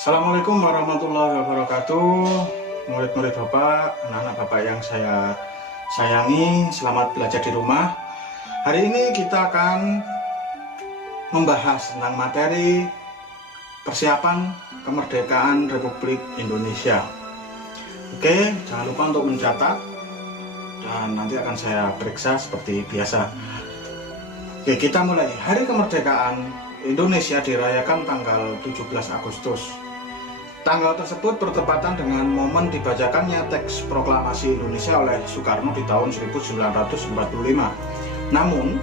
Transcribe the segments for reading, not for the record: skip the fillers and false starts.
Assalamualaikum warahmatullahi wabarakatuh. Murid-murid Bapak, anak-anak Bapak yang saya sayangi, selamat belajar di rumah. Hari ini kita akan membahas tentang materi persiapan kemerdekaan Republik Indonesia. Oke, jangan lupa untuk mencatat dan nanti akan saya periksa seperti biasa. Oke, kita mulai. Hari kemerdekaan Indonesia dirayakan tanggal 17 Agustus. Tanggal tersebut bertepatan dengan momen dibacakannya teks proklamasi Indonesia oleh Soekarno di tahun 1945. Namun,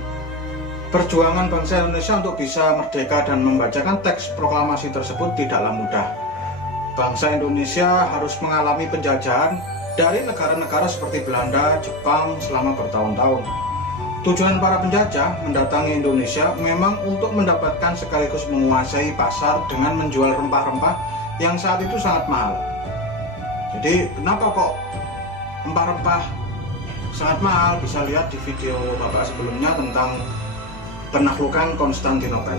perjuangan bangsa Indonesia untuk bisa merdeka dan membacakan teks proklamasi tersebut tidaklah mudah. Bangsa Indonesia harus mengalami penjajahan dari negara-negara seperti Belanda, Jepang selama bertahun-tahun. Tujuan para penjajah mendatangi Indonesia memang untuk mendapatkan sekaligus menguasai pasar dengan menjual rempah-rempah yang saat itu sangat mahal. Jadi kenapa kok rempah-rempah sangat mahal? Bisa lihat di video Bapak sebelumnya tentang penaklukan Konstantinopel.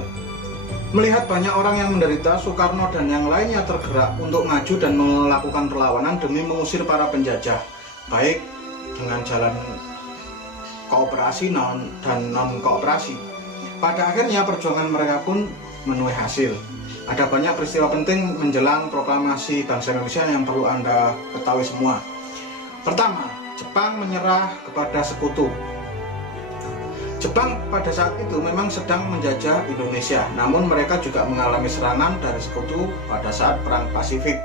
Melihat banyak orang yang menderita, Soekarno dan yang lainnya tergerak untuk maju dan melakukan perlawanan demi mengusir para penjajah, baik dengan jalan kooperasi dan non kooperasi. Pada akhirnya perjuangan mereka pun menuai hasil. Ada banyak peristiwa penting menjelang proklamasi bangsa Indonesia yang perlu Anda ketahui semua. Pertama, Jepang menyerah kepada sekutu. Jepang pada saat itu memang sedang menjajah Indonesia, namun mereka juga mengalami serangan dari sekutu pada saat Perang Pasifik.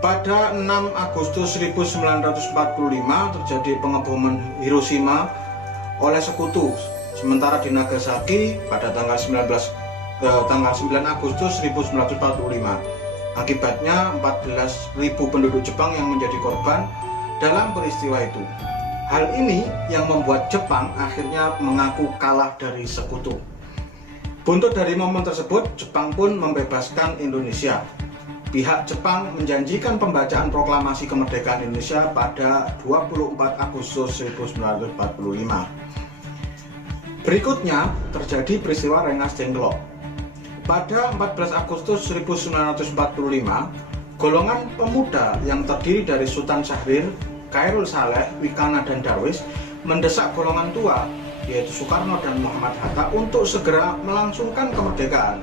Pada 6 Agustus 1945 terjadi pengeboman Hiroshima oleh sekutu, sementara di Nagasaki pada tanggal 9 Agustus 1945. Akibatnya 14.000 penduduk Jepang yang menjadi korban dalam peristiwa itu. Hal ini yang membuat Jepang akhirnya mengaku kalah dari sekutu. Buntut dari momen tersebut, Jepang pun membebaskan Indonesia. Pihak Jepang menjanjikan pembacaan proklamasi kemerdekaan Indonesia pada 24 Agustus 1945. Berikutnya terjadi peristiwa Rengas Dengklok. Pada 14 Agustus 1945, golongan pemuda yang terdiri dari Sultan Syahrir, Khairul Saleh, Wikana, dan Darwis mendesak golongan tua, yaitu Soekarno dan Muhammad Hatta, untuk segera melangsungkan kemerdekaan.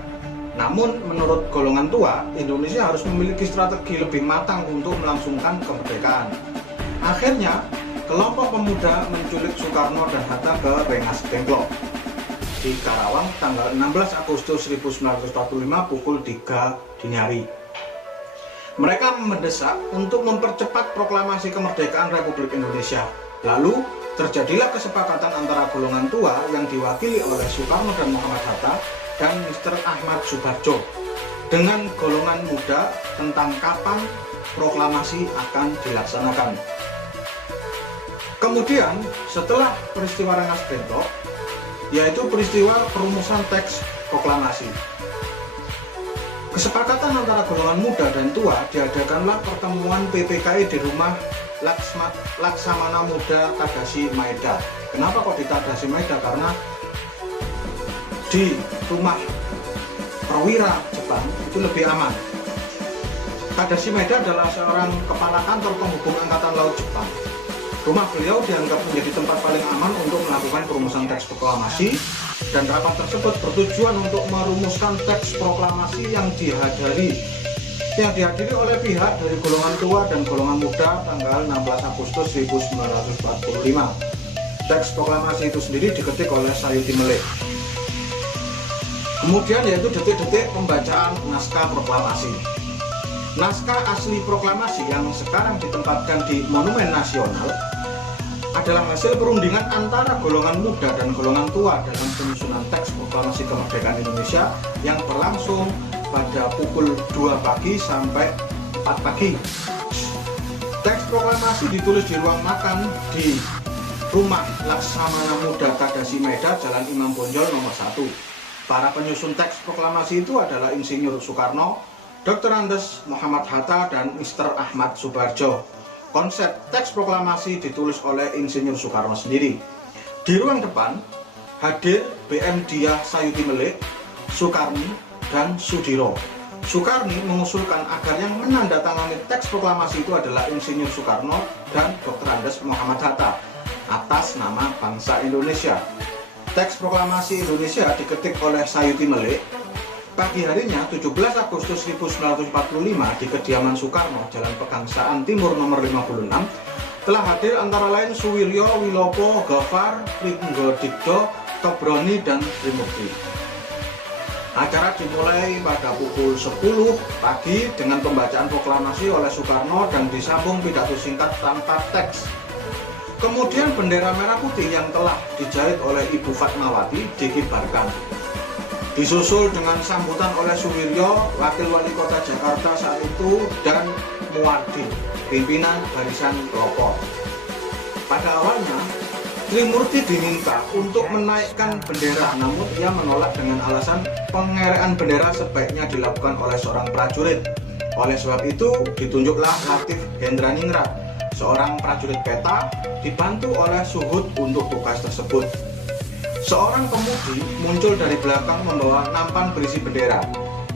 Namun, menurut golongan tua, Indonesia harus memiliki strategi lebih matang untuk melangsungkan kemerdekaan. Akhirnya, kelompok pemuda menculik Soekarno dan Hatta ke Rengas Dengklok di Karawang tanggal 16 Agustus 1945 pukul 3 dini hari. Mereka mendesak untuk mempercepat proklamasi kemerdekaan Republik Indonesia. Lalu terjadilah kesepakatan antara golongan tua yang diwakili oleh Soekarno dan Muhammad Hatta dan Mr. Ahmad Subarjo dengan golongan muda tentang kapan proklamasi akan dilaksanakan. Kemudian setelah peristiwa Rengas Dengklok, yaitu peristiwa perumusan teks proklamasi, kesepakatan antara golongan muda dan tua diadakanlah pertemuan PPKI di rumah Laksamana Muda Tadashi Maeda. Kenapa kok di Tadashi Maeda? Karena di rumah perwira Jepang itu lebih aman. Tadashi Maeda adalah seorang kepala kantor penghubung Angkatan Laut Jepang. Rumah beliau dianggap menjadi tempat paling aman untuk melakukan perumusan teks proklamasi, dan rapat tersebut bertujuan untuk merumuskan teks proklamasi yang dihadiri oleh pihak dari golongan tua dan golongan muda tanggal 16 Agustus 1945. Teks proklamasi itu sendiri diketik oleh Sayuti Melik. Kemudian yaitu detik-detik pembacaan naskah proklamasi. Naskah asli proklamasi yang sekarang ditempatkan di Monumen Nasional adalah hasil perundingan antara golongan muda dan golongan tua dalam penyusunan teks proklamasi kemerdekaan Indonesia yang berlangsung pada pukul 2 pagi sampai 4 pagi. Teks proklamasi ditulis di ruang makan di rumah Laksamana Muda Tadashi Maeda, Jalan Imam Bonjol nomor 1. Para penyusun teks proklamasi itu adalah Insinyur Soekarno, Dr. Andes Muhammad Hatta, dan Mr. Ahmad Subarjo. Konsep teks proklamasi ditulis oleh Insinyur Soekarno sendiri. Di ruang depan hadir BM Diah Sayuti Melik, Soekarni, dan Sudiro. Soekarni mengusulkan agar yang menandatangani teks proklamasi itu adalah Insinyur Soekarno dan Dr. Andes Muhammad Hatta atas nama bangsa Indonesia. Teks proklamasi Indonesia diketik oleh Sayuti Melik. Pagi harinya 17 Agustus 1945 di kediaman Soekarno, Jalan Pegangsaan Timur nomor 56, telah hadir antara lain Suwiryo, Wilopo, Gafar, Pringgodikdo, Tobroni, dan Trimurti. Acara dimulai pada pukul 10 pagi dengan pembacaan proklamasi oleh Soekarno dan disambung pidato singkat tanpa teks. Kemudian bendera merah putih yang telah dijahit oleh Ibu Fatmawati dikibarkan. Disusul dengan sambutan oleh Suwiryo, Wakil Wali Kota Jakarta saat itu, dan Muwardi, pimpinan barisan pelopor. Pada awalnya, Trimurti diminta untuk menaikkan bendera, namun ia menolak dengan alasan pengerean bendera sebaiknya dilakukan oleh seorang prajurit. Oleh sebab itu, ditunjuklah Latif Hendraningrat, seorang prajurit peta, dibantu oleh Suhud untuk tugas tersebut. Seorang pemudi muncul dari belakang membawa nampan berisi bendera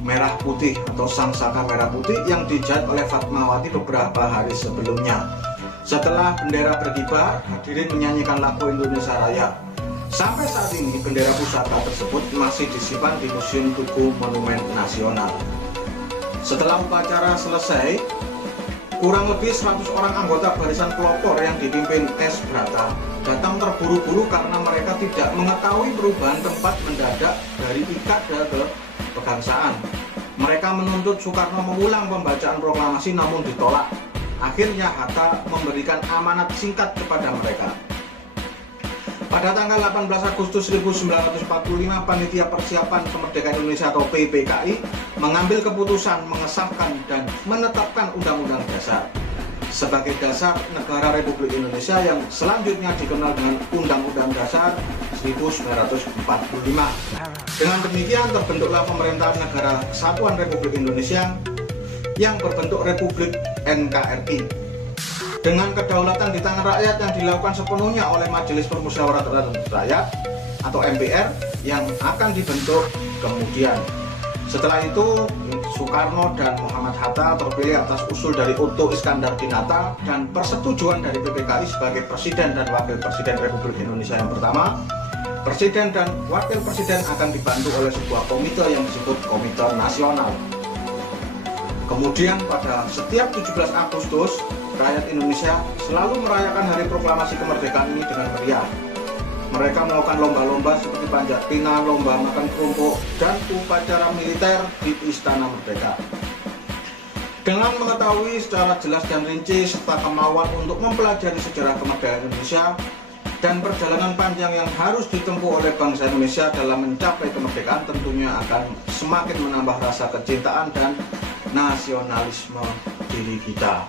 merah putih atau sangsaka merah putih yang dijahit oleh Fatmawati beberapa hari sebelumnya. Setelah bendera berkibar, hadirin menyanyikan lagu Indonesia Raya. Sampai saat ini bendera pusaka tersebut masih disimpan di Museum Tugu Monumen Nasional. Setelah upacara selesai, kurang lebih 100 orang anggota barisan pelopor yang dipimpin S. Brata datang terburu-buru karena mereka tidak mengetahui perubahan tempat mendadak dari Ikada ke Pegangsaan. Mereka menuntut Soekarno mengulang pembacaan proklamasi namun ditolak. Akhirnya Hatta memberikan amanat singkat kepada mereka. Pada tanggal 18 Agustus 1945, Panitia Persiapan Kemerdekaan Indonesia atau PPKI mengambil keputusan mengesahkan dan menetapkan Undang-Undang Dasar sebagai dasar negara Republik Indonesia yang selanjutnya dikenal dengan Undang-Undang Dasar 1945. Dengan demikian terbentuklah pemerintahan negara Kesatuan Republik Indonesia yang berbentuk Republik NKRI dengan kedaulatan di tangan rakyat yang dilakukan sepenuhnya oleh Majelis Permusyawaratan Rakyat atau MPR yang akan dibentuk kemudian. Setelah itu Soekarno dan Muhammad Hatta terpilih atas usul dari Otto Iskandar Dinata dan persetujuan dari PPKI sebagai Presiden dan Wakil Presiden Republik Indonesia yang pertama. Presiden dan Wakil Presiden akan dibantu oleh sebuah komite yang disebut Komite Nasional. Kemudian pada setiap 17 Agustus, rakyat Indonesia selalu merayakan hari proklamasi kemerdekaan ini dengan meriah. Mereka melakukan lomba-lomba seperti panjat pinang, lomba makan kerupuk, dan upacara militer di Istana Merdeka. Dengan mengetahui secara jelas dan rinci serta kemauan untuk mempelajari sejarah kemerdekaan Indonesia dan perjalanan panjang yang harus ditempuh oleh bangsa Indonesia dalam mencapai kemerdekaan tentunya akan semakin menambah rasa kecintaan dan nasionalisme diri kita.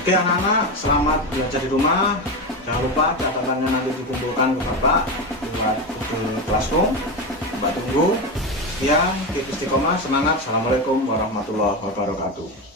Oke anak-anak, selamat belajar di rumah. Jangan lupa catatannya nanti dikumpulkan ke Bapak buat Google Classroom. Bapak tunggu. Sekian, istiqomah, semangat. Assalamualaikum warahmatullahi wabarakatuh.